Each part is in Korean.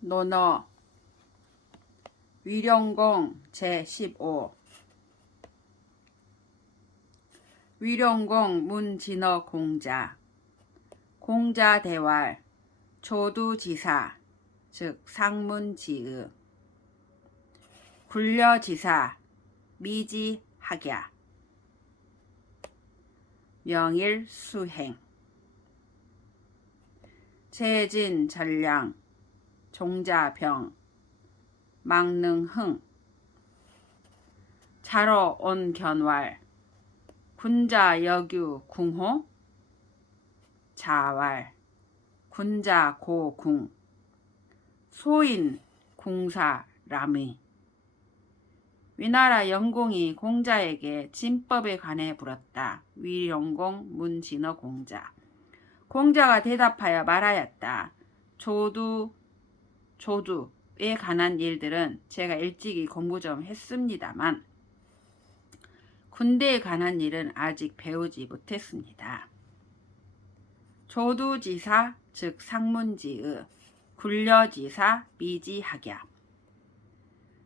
논어 위령공 제15 위령공 문진어 공자 공자대왈 조두지사 즉 상문지의 굴려지사 미지학야 명일수행 재진전량 종자병 망능흥 자로 온견왈 군자여규 궁호 자왈 군자고궁 소인 궁사람의 위나라 영공이 공자에게 진법에 관해 물었다. 위령공 문진어 공자 공자가 대답하여 말하였다. 조두에 관한 일들은 제가 일찍이 공부 좀 했습니다만 군대에 관한 일은 아직 배우지 못했습니다. 조두지사 즉 상문지의 굴려지사 미지학야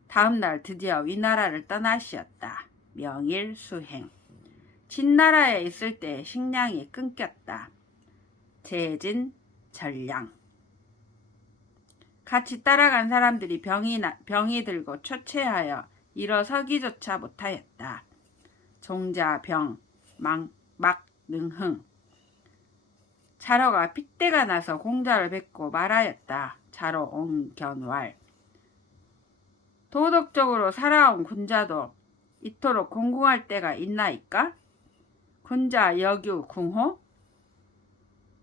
다음날 드디어 위나라를 떠나시었다. 명일수행 진나라에 있을 때 식량이 끊겼다. 재진전량 같이 따라간 사람들이 병이 들고 초췌하여 일어서기조차 못하였다. 종자병 막능흥 자로가 핏대가 나서 공자를 뵙고 말하였다. 자로 온견왈 도덕적으로 살아온 군자도 이토록 공공할 때가 있나이까? 군자 여규 궁호?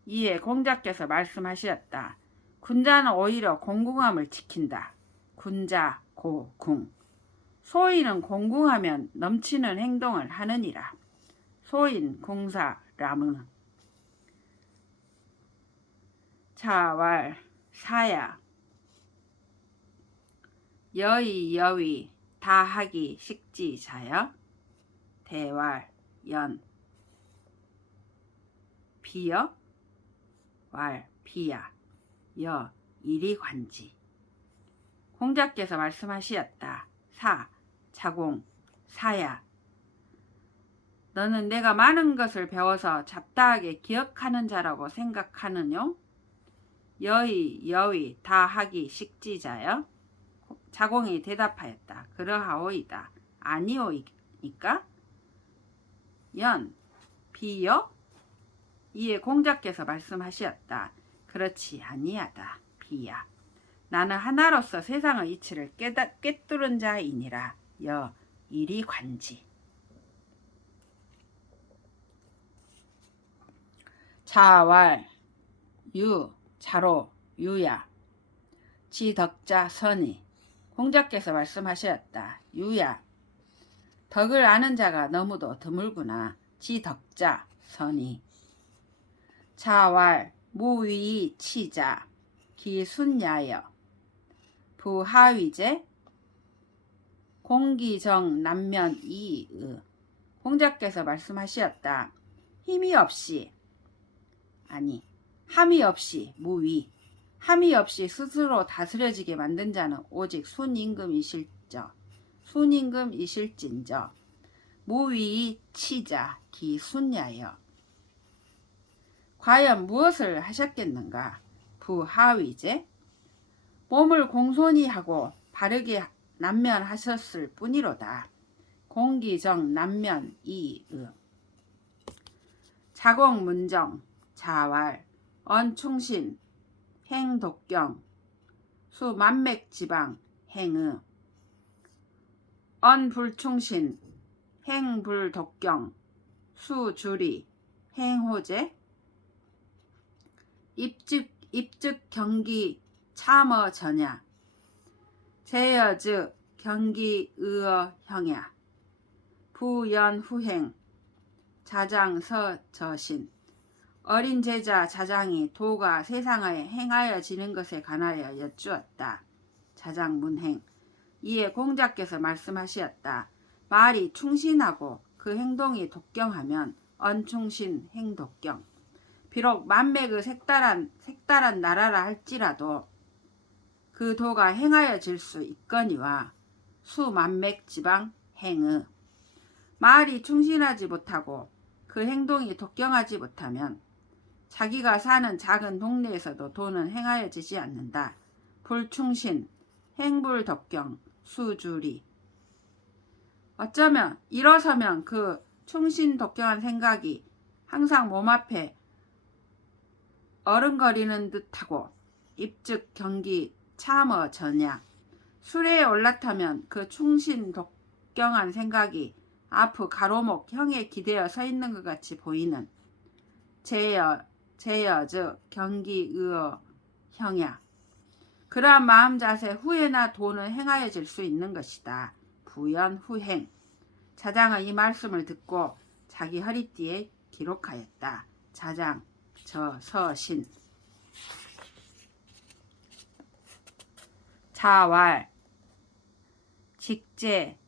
이에 공자께서 말씀하셨다. 군자는 오히려 공공함을 지킨다. 군자 고궁 소인은 공공하면 넘치는 행동을 하느니라. 소인 궁사람의 자왈 사야 여의 여위 다하기 식지자여 대왈 연 비여 왈 비야 여 이리관지 공자께서 말씀하시었다. 사 자공 사야 너는 내가 많은 것을 배워서 잡다하게 기억하는 자라고 생각하느뇨? 여의 여위 다하기 식지자여 자공이 대답하였다. 그러하오이다. 아니오이까? 연 비여? 이에 공자께서 말씀하셨다. 그렇지 아니하다. 비야. 나는 하나로서 세상의 이치를 꿰뚫은 자이니라. 여 이리관지 자왈 유 자로 유야 지덕자 선이 공자께서 말씀하셨다. 유야 덕을 아는 자가 너무도 드물구나. 지덕자 선이 자왈 무위 치자 기순야여 부하위제 공기정 남면 이의 공자께서 말씀하셨다. 힘이 없이 함이 없이 무위 함이 없이 스스로 다스려지게 만든 자는 오직 순임금이실진저 무위 치자 기순야여 과연 무엇을 하셨겠는가? 부하위제 몸을 공손히 하고 바르게 남면하셨을 뿐이로다. 공기정 남면 이의 자공문정 자왈 언충신 행독경 수만맥지방 행의 언불충신 행불독경 수주리 행호제 입즉 경기 참어 전야 제여즉 경기 의어 형야 부연후행 자장서 저신 어린 제자 자장이 도가 세상에 행하여지는 것에 관하여 여쭈었다. 자장문행 이에 공자께서 말씀하셨다. 말이 충신하고 그 행동이 독경하면 언충신 행독경 비록 만맥의 색달한 나라라 할지라도 그 도가 행하여질 수 있거니와 수만맥지방 행의. 말이 충신하지 못하고 그 행동이 독경하지 못하면 자기가 사는 작은 동네에서도 도는 행하여지지 않는다. 불충신, 행불독경, 수주리. 어쩌면 일어서면 그 충신독경한 생각이 항상 몸 앞에 어른거리는 듯하고 입즉 경기 참어 전야. 수레에 올라타면 그 충신독경한 생각이 앞 가로목 형에 기대어 서 있는 것 같이 보이는 제여 즉 경기의어 형야. 그러한 마음 자세 후에나 도는 행하여질 수 있는 것이다. 부연 후행. 자장은 이 말씀을 듣고 자기 허리띠에 기록하였다. 자장 저 서신. 자왈 직제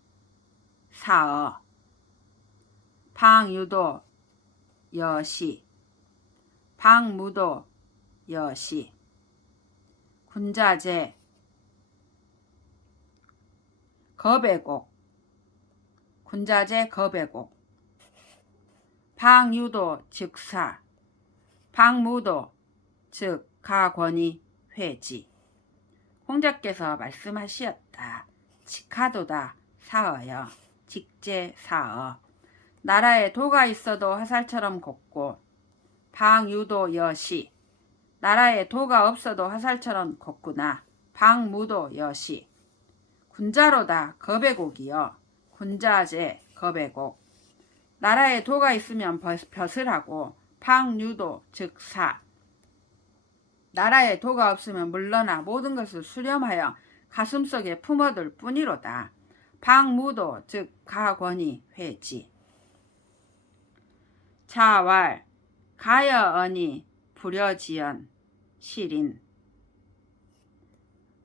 사어 방유도 여시 방무도 여시 군자재 거배곡 군자재 거배곡 방유도 즉사 방무도 즉 가권이 회지. 홍자께서 말씀하시었다. 직하도다 사어여 직제 사어. 나라에 도가 있어도 화살처럼 곱고 방유도 여시. 나라에 도가 없어도 화살처럼 곱구나. 방무도 여시. 군자로다 거배곡이여 군자재 거배곡. 나라에 도가 있으면 벼슬 하고 방유도 즉 사. 나라에 도가 없으면 물러나 모든 것을 수렴하여 가슴속에 품어둘 뿐이로다. 방무도 즉 가권이 회지. 자왈 가여언이 불여지연 실인.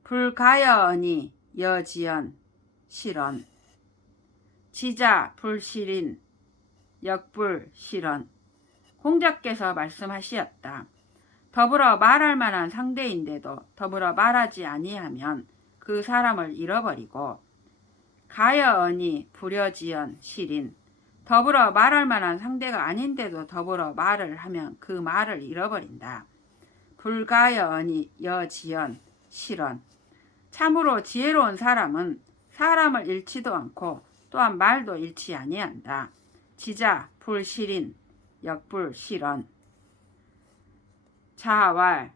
불가여언이 여지연 실언. 지자 불실인 역불실언. 공자께서 말씀하시었다. 더불어 말할 만한 상대인데도 더불어 말하지 아니하면 그 사람을 잃어버리고 가여언이 불여지연 실인. 더불어 말할 만한 상대가 아닌데도 더불어 말을 하면 그 말을 잃어버린다. 불가여언이 여지연 실언. 참으로 지혜로운 사람은 사람을 잃지도 않고 또한 말도 잃지 아니한다. 지자 불실인 역불실언. 자왈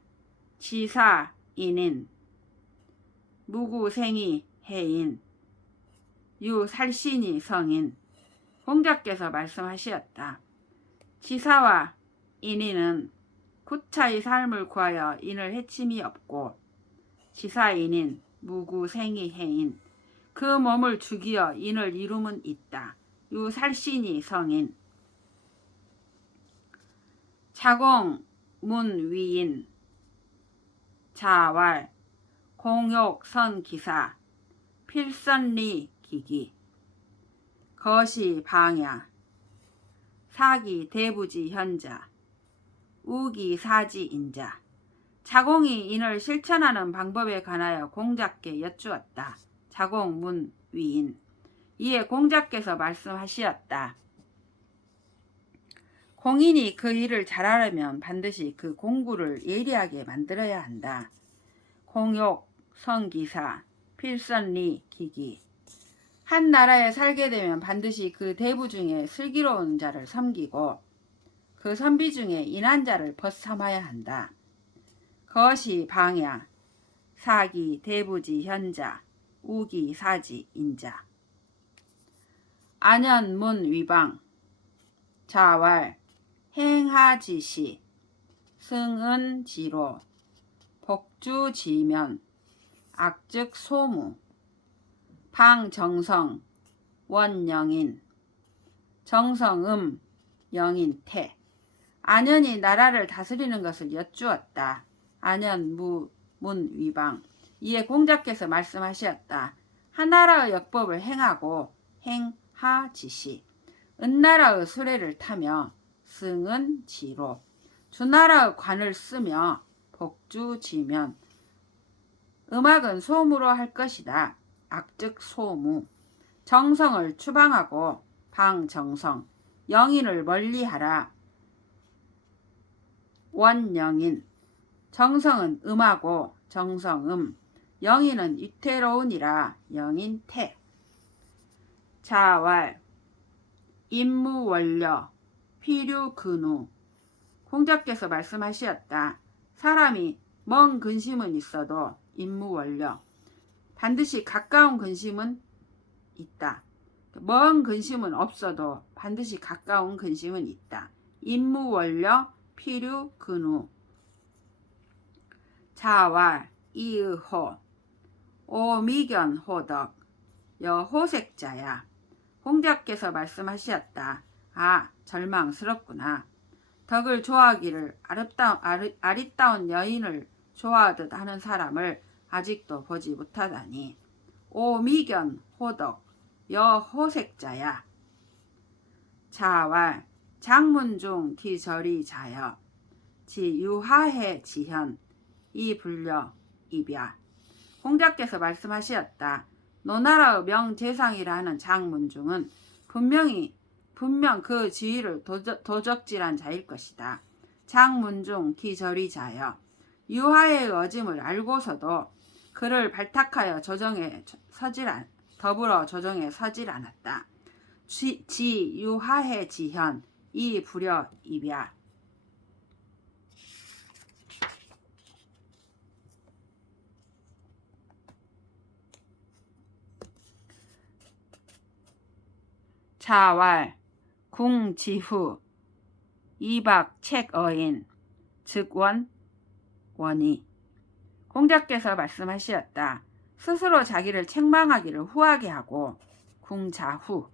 지사인인 무구생이 해인 유살신이 성인. 공자께서 말씀하시었다. 지사와 인인은 구차의 삶을 구하여 인을 해침이 없고 지사인인 무구생이 해인 그 몸을 죽이어 인을 이룸은 있다. 유살신이 성인. 자공 문위인 자왈 공욕선기사 필선리 기기 거시 방야 사기 대부지 현자 우기 사지 인자. 자공이 인을 실천하는 방법에 관하여 공자께 여쭈었다. 자공문 위인. 이에 공자께서 말씀하시었다. 공인이 그 일을 잘하려면 반드시 그 공구를 예리하게 만들어야 한다. 공욕, 성기사, 필선리, 기기. 한 나라에 살게 되면 반드시 그 대부 중에 슬기로운 자를 섬기고 그 선비 중에 인한 자를 벗삼아야 한다. 거시 방야, 사기 대부지 현자, 우기 사지 인자. 안연문 위방 자왈 행하지시 승은지로 복주지면 악즉 소무 방정성 원영인 정성음 영인태. 안연이 나라를 다스리는 것을 여쭈었다. 안연무 문위방. 이에 공자께서 말씀하셨다. 하나라의 역법을 행하고 행하지시 은나라의 수레를 타며 승은지로 주나라의 관을 쓰며 복주지면 음악은 소무로 할 것이다. 악즉 소무. 정성을 추방하고 방정성. 영인을 멀리하라. 원영인. 정성은 음하고 정성음. 영인은 위태로우니라. 영인태. 자왈. 임무원려. 필유근우. 공자께서 말씀하셨다. 사람이 먼 근심은 있어도 임무원려. 반드시 가까운 근심은 있다. 먼 근심은 없어도 반드시 가까운 근심은 있다. 임무원려 필유근우. 자왈 이의호. 오미견 호덕. 여호색자야. 공자께서 말씀하셨다. 아, 절망스럽구나. 덕을 좋아하기를 아리따운 여인을 좋아하듯 하는 사람을 아직도 보지 못하다니. 오미견 호덕. 여호색자야. 자왈. 장문중 기절이 자여. 지유하해 지현. 이불려 입야. 공자께서 말씀하셨다. 노나라의 명재상이라 하는 장문중은 분명 그 지위를 도적질한 자일 것이다. 장문중 기절이 자여. 유하의 어짐을 알고서도 그를 발탁하여 더불어 조정에 서질 않았다. 지 유하의 지현. 이 불여 입야. 자왈. 궁지후. 이박 책어인. 즉원 원이. 공자께서 말씀하셨다. 스스로 자기를 책망하기를 후하게 하고 궁자후.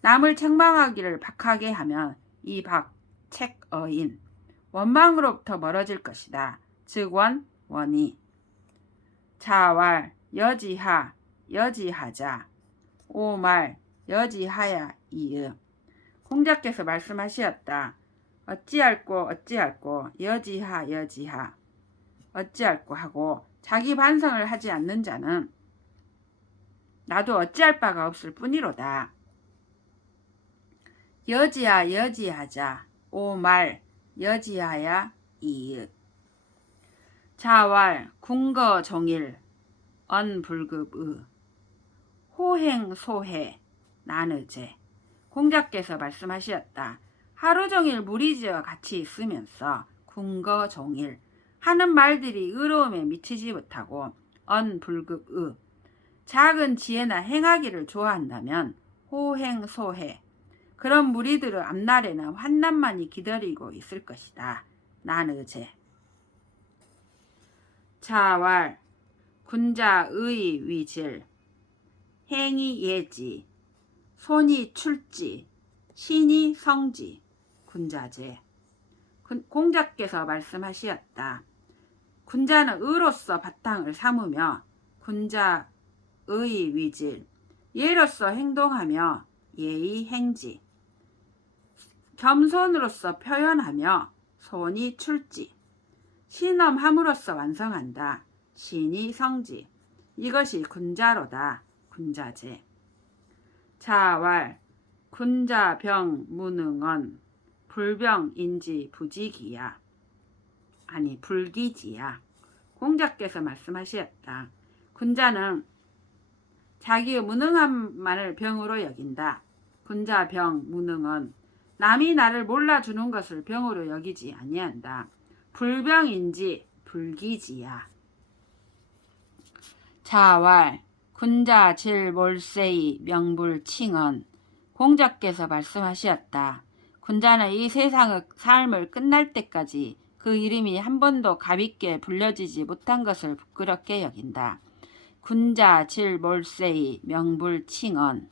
남을 책망하기를 박하게 하면 이박 책어인. 원망으로부터 멀어질 것이다. 즉원 원이. 자왈. 여지하. 여지하자. 오말. 여지하야 이으. 공자께서 말씀하셨다. 어찌할꼬 여지하 어찌할꼬 하고 자기 반성을 하지 않는 자는 나도 어찌할 바가 없을 뿐이로다. 여지하자. 오말. 여지하야 이으. 자왈. 궁거종일. 언불급의. 호행소해. 나느제. 공자께서 말씀하셨다. 하루 종일 무리지어 같이 있으면서 궁거종일 하는 말들이 의로움에 미치지 못하고 언불급의 작은 지혜나 행하기를 좋아한다면 호행소해 그런 무리들의 앞날에는 환난만이 기다리고 있을 것이다. 나느제. 자왈. 군자의 위질. 행이 예지. 손이 출지. 신이 성지. 군자제. 공자께서 말씀하셨다. 군자는 의로서 바탕을 삼으며 군자의 위질. 예로서 행동하며 예의 행지. 겸손으로서 표현하며 손이 출지. 신엄함으로써 완성한다. 신이 성지. 이것이 군자로다. 군자제. 자왈. 군자병 무능언. 불병인지 부지기야. 아니 불기지야. 공자께서 말씀하셨다. 군자는 자기의 무능함만을 병으로 여긴다. 군자병 무능언. 남이 나를 몰라주는 것을 병으로 여기지 아니한다. 불병인지 불기지야. 자왈. 군자 질몰세이 명불칭언. 공자께서 말씀하셨다. 군자는 이 세상의 삶을 끝날 때까지 그 이름이 한 번도 가볍게 불려지지 못한 것을 부끄럽게 여긴다. 군자 질몰세이 명불칭언.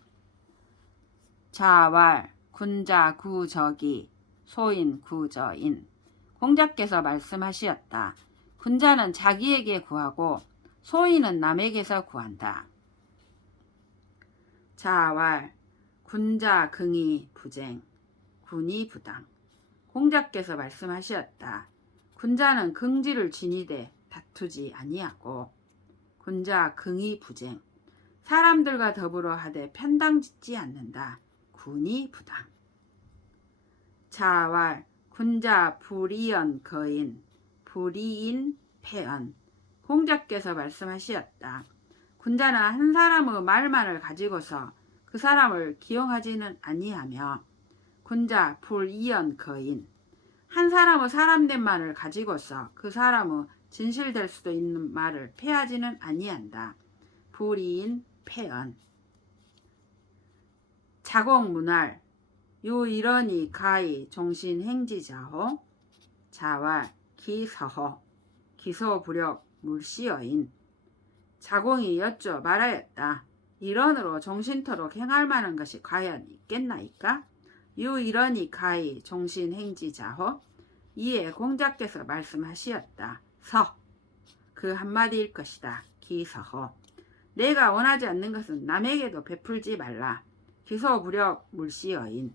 자왈. 군자 구적이. 소인 구저인. 공자께서 말씀하셨다. 군자는 자기에게 구하고 소인은 남에게서 구한다. 자왈. 군자 긍이 부쟁. 군이 부당. 공자께서 말씀하셨다. 군자는 긍지를 지니되 다투지 아니하고 군자 긍이 부쟁. 사람들과 더불어 하되 편당짓지 않는다. 군이 부당. 자왈 군자 불이연 거인 불이인 폐언. 공자께서 말씀하시었다. 군자는 한 사람의 말만을 가지고서 그 사람을 기용하지는 아니하며 군자 불이연 거인. 한 사람의 사람된 말을 가지고서 그 사람의 진실될 수도 있는 말을 폐하지는 아니한다. 불이인 폐언. 자공문활 유이러니 가히 종신행지자호 자왈 기서호 기소부력 물시여인. 자공이 여쭈어 말하였다. 일언으로 종신토록 행할 만한 것이 과연 있겠나이까? 유이러니 가히 종신행지자호. 이에 공자께서 말씀하시었다. 서 그 한마디일 것이다. 기서호 내가 원하지 않는 것은 남에게도 베풀지 말라. 기소부력 물시여인.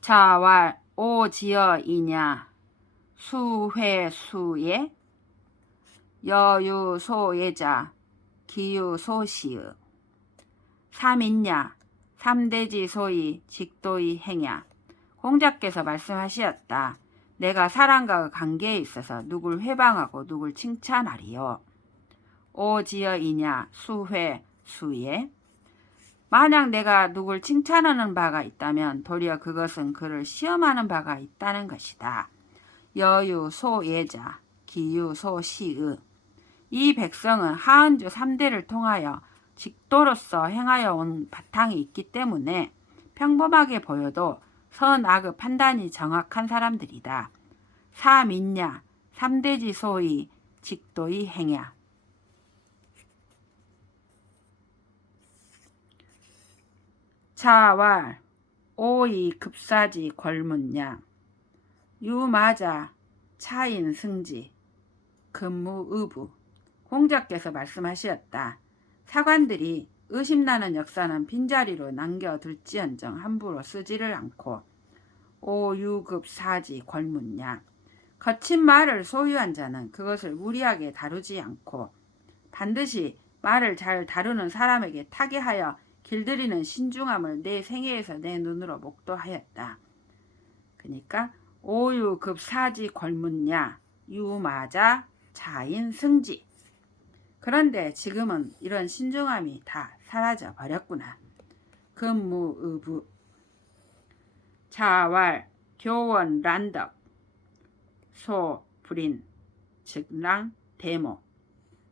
자왈 오지어이냐 수회수예 여유소예자 기유소시으. 삼인냐 삼대지소이 직도이 행야. 공자께서 말씀하시었다. 내가 사람과의 관계에 있어서 누굴 회방하고 누굴 칭찬하리요. 오지어이냐 수회 수예. 만약 내가 누굴 칭찬하는 바가 있다면 도리어 그것은 그를 시험하는 바가 있다는 것이다. 여유소예자 기유소시으. 이 백성은 하은주 3대를 통하여 직도로서 행하여 온 바탕이 있기 때문에 평범하게 보여도 선악의 판단이 정확한 사람들이다. 사민냐 삼대지소이 직도이 행야. 자왈 오이 급사지 걸문냐 유마자 차인 승지 근무의부. 공자께서 말씀하시었다. 사관들이 의심나는 역사는 빈자리로 남겨둘지언정 함부로 쓰지를 않고 오유급사지 걸문냐. 거친 말을 소유한 자는 그것을 무리하게 다루지 않고 반드시 말을 잘 다루는 사람에게 타개하여 길들이는 신중함을 내 생애에서 내 눈으로 목도하였다. 그러니까 오유급사지 걸문냐 유마자 차인 승지. 그런데 지금은 이런 신중함이 다 사라져 버렸구나. 근무의부. 자왈 교원 란덕 소 불인 즉랑 대모.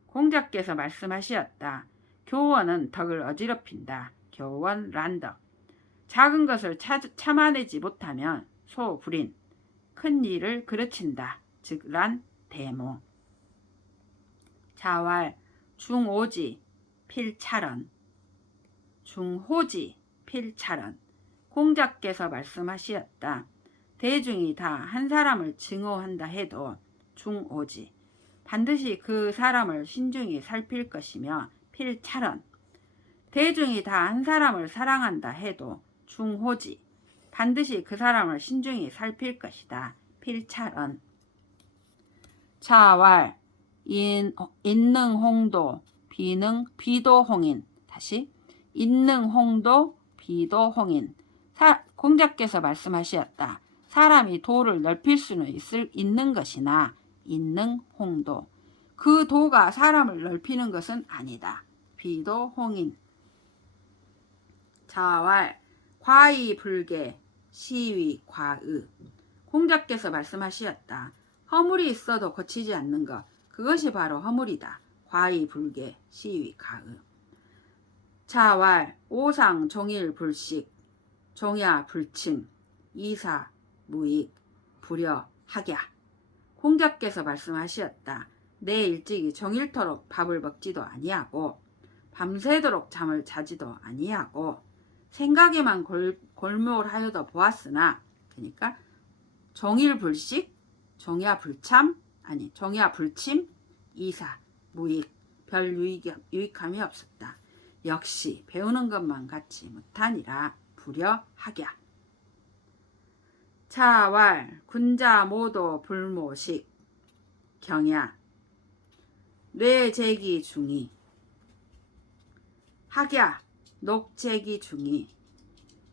공자께서 말씀하시었다. 교원은 덕을 어지럽힌다. 교원 란덕. 작은 것을 참아내지 못하면 소 불인 큰 일을 그르친다. 즉란 대모. 자왈 중오지 필찰언 중호지 필찰언. 공자께서 말씀하시었다. 대중이 다 한 사람을 증오한다 해도 중오지 반드시 그 사람을 신중히 살필 것이며 필찰언. 대중이 다 한 사람을 사랑한다 해도 중호지 반드시 그 사람을 신중히 살필 것이다. 필찰언. 자왈 인능홍도 비도홍인. 다시 인능홍도 비도홍인. 공자께서 말씀하셨다. 사람이 도를 넓힐 수는 있는 것이나 인능홍도 그 도가 사람을 넓히는 것은 아니다. 비도홍인. 자왈 과이불개 시위 과의. 공자께서 말씀하셨다. 허물이 있어도 고치지 않는 것, 그것이 바로 허물이다. 과이불개 시위 가의. 자왈 오상 종일 불식 종야 불침 이사 무익 불여 학야. 공자께서 말씀하셨다. 내 일찍이 종일토록 밥을 먹지도 아니하고 밤새도록 잠을 자지도 아니하고 생각에만 골몰하여도 보았으나, 그러니까 종일불식 종야불참 아니 종야불침 이사 무익 별 유익함이 없었다. 역시 배우는 것만 갖지 못하니라 불여 학야. 차왈 군자 모도 불모식 경야 뇌제기 중이 학야 녹제기 중이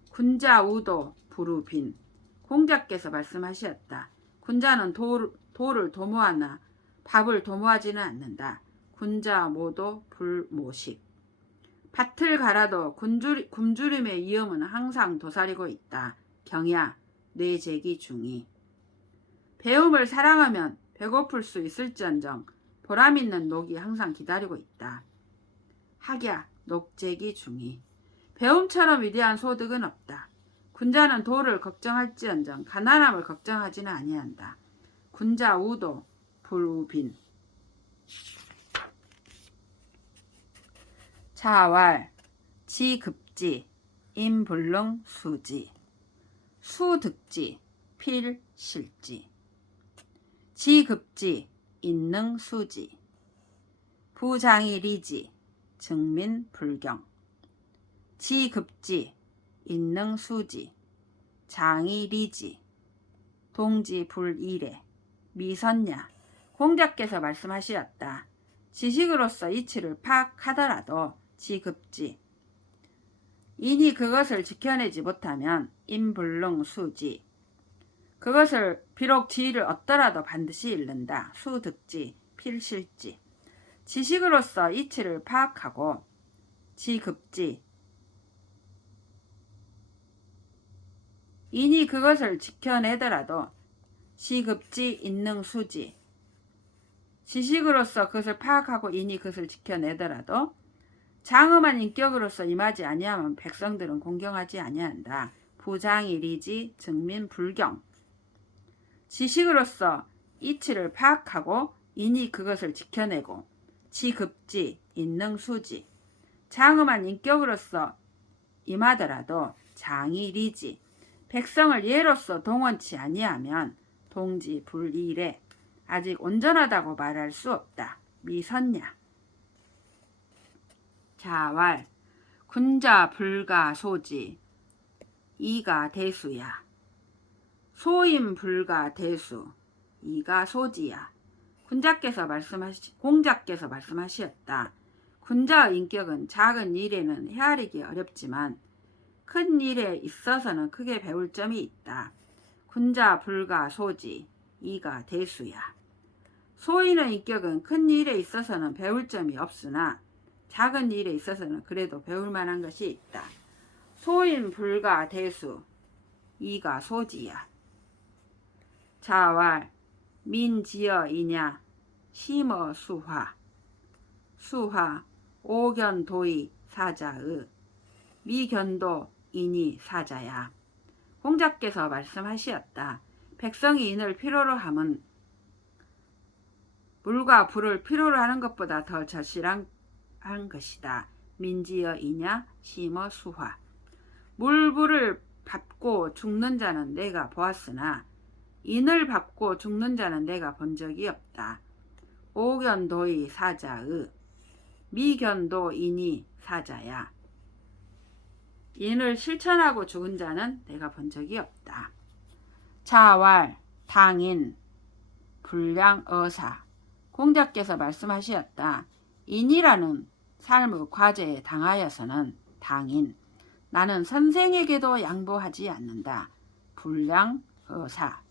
군자 우도 부루빈 공자께서 말씀하셨다. 군자는 돌을 도모하나 밥을 도모하지는 않는다. 군자 모도 불모식 밭을 갈아도 굶주림의 위험은 항상 도사리고 있다. 경야 뇌제기 중이 배움을 사랑하면 배고플 수 있을지언정 보람있는 녹이 항상 기다리고 있다. 학야 녹제기 중이 배움처럼 위대한 소득은 없다. 군자는 도를 걱정할지언정 가난함을 걱정하지는 아니한다. 군자 우도 불우빈 차왈 지급지 임불능 수지 수득지 필실지 지급지 인능 수지 부장이 리지 증민 불경 지급지 인능 수지 장이 리지 동지 불이래 미선야 공자께서 말씀하셨다. 지식으로서 이치를 파악하더라도 지급지 인이 그것을 지켜내지 못하면 임불능 수지 그것을 비록 지위를 얻더라도 반드시 잃는다. 수득지 필실지 지식으로서 이치를 파악하고 지급지 인이 그것을 지켜내더라도 지급지 인능 수지 지식으로서 그것을 파악하고 인이 그것을 지켜내더라도 장엄한 인격으로서 임하지 아니하면 백성들은 공경하지 아니한다. 부장이 리지 증민 불경 지식으로서 이치를 파악하고 인이 그것을 지켜내고 지급지 인능 수지 장엄한 인격으로서 임하더라도 장이 리지 백성을 예로서 동원치 아니하면 동지 불이래 아직 온전하다고 말할 수 없다. 미선야 자왈 군자 불가 소지 이가 대수야 소임 불가 대수 이가 소지야 공자께서 말씀하셨다. 군자의 인격은 작은 일에는 헤아리기 어렵지만 큰 일에 있어서는 크게 배울 점이 있다. 군자 불가 소지 이가 대수야 소인의 인격은 큰 일에 있어서는 배울 점이 없으나 작은 일에 있어서는 그래도 배울 만한 것이 있다. 소인 불가 대수 이가 소지야 자왈 민지어 이냐 심어 수화 수화 오견도의 사자의 미견도 인이 사자야 공자께서 말씀하셨다. 백성이 인을 필요로 함은 물과 불을 필요로 하는 것보다 더 절실한 것이다. 민지어 이냐 심어 수화 물불을 밟고 죽는 자는 내가 보았으나 인을 밟고 죽는 자는 내가 본 적이 없다. 오견도의 사자의 미견도 인이 사자야 인을 실천하고 죽은 자는 내가 본 적이 없다. 자왈 당인 불량어사 공자께서 말씀하셨다. 인이라는 삶의 과제에 당하여서는 당인 나는 선생에게도 양보하지 않는다. 불량어사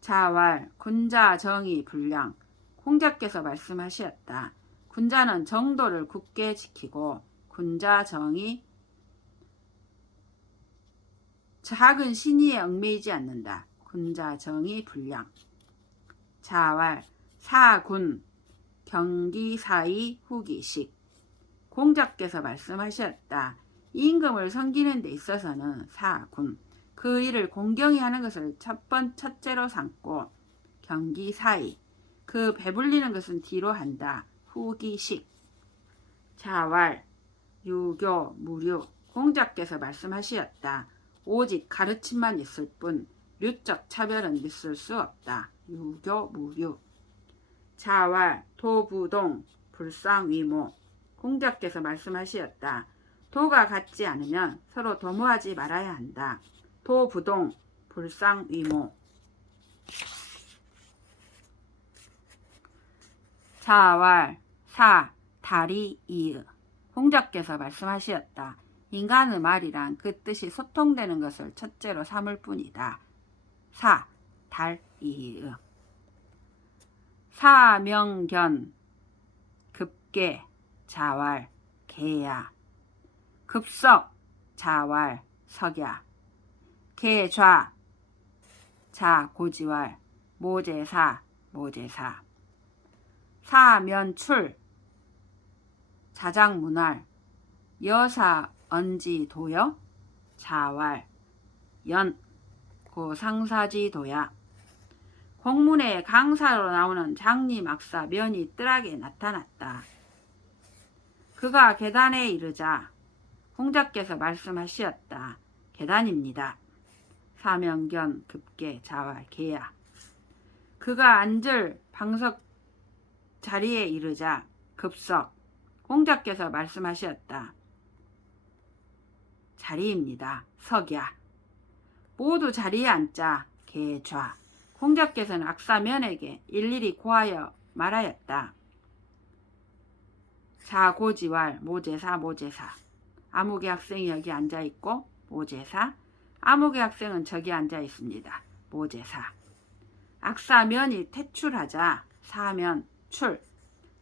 자왈 군자 정의 불량 공자께서 말씀하셨다. 군자는 정도를 굳게 지키고 군자 정의 작은 신의에 얽매이지 않는다. 군자 정의 불량 자왈 사군 경기사의 후기식 공자께서 말씀하셨다. 임금을 섬기는 데 있어서는 사군 그 일을 공경히 하는 것을 첫째로 삼고 경기사의 그 배불리는 것은 뒤로 한다. 후기식 자왈 유교 무료 공자께서 말씀하셨다. 오직 가르침만 있을 뿐 류적 차별은 있을 수 없다. 유교 무료 자왈 도부동 불상위모 공자께서 말씀하셨다. 도가 같지 않으면 서로 도모하지 말아야 한다. 도부동 불상위모. 자왈 사 다리 이으. 공자께서 말씀하시었다. 인간의 말이란 그 뜻이 소통되는 것을 첫째로 삼을 뿐이다. 사 달 이으. 사명견 급계 자왈 개야. 급석 자왈 석야. 개좌 자 고지왈 모제사 모제사. 사면출 자장문활 여사 언지 도여 자왈 연 고상사지 도야. 공문에 강사로 나오는 장리 막사 면이 뜰하게 나타났다. 그가 계단에 이르자 공자께서 말씀하시었다. 계단입니다. 사명견 급계 자왈 개야. 그가 앉을 방석 자리에 이르자 급석. 공자께서 말씀하셨다. 자리입니다. 석야. 모두 자리에 앉자 개좌. 공자께서는 악사면에게 일일이 고하여 말하였다. 자고지왈 모제사 모제사. 아무개 학생이 여기 앉아있고 모제사. 아무개 학생은 저기 앉아있습니다. 모제사. 악사면이 퇴출하자 사면 출.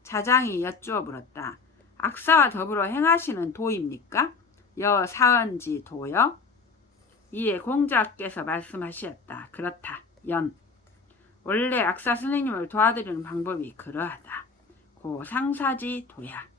자장이 여쭈어 물었다. 악사와 더불어 행하시는 도입니까? 여 사언지 도여? 이에 공자께서 말씀하시었다. 그렇다. 연. 원래 악사 선생님을 도와드리는 방법이 그러하다. 고 상사지 도야.